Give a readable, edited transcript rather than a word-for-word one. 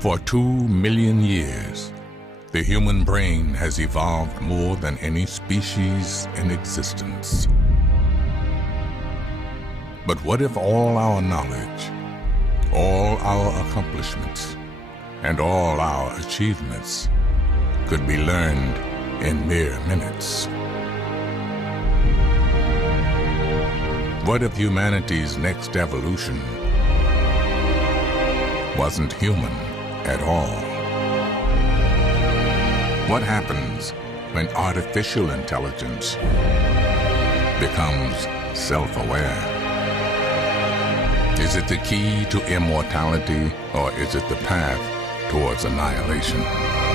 For 2 million years, the human brain has evolved more than any species in existence. But what if all our knowledge, all our accomplishments, and all our achievements could be learned in mere minutes? What if humanity's next evolution wasn't human at all? What happens when artificial intelligence becomes self-aware? Is it the key to immortality, or is it the path towards annihilation?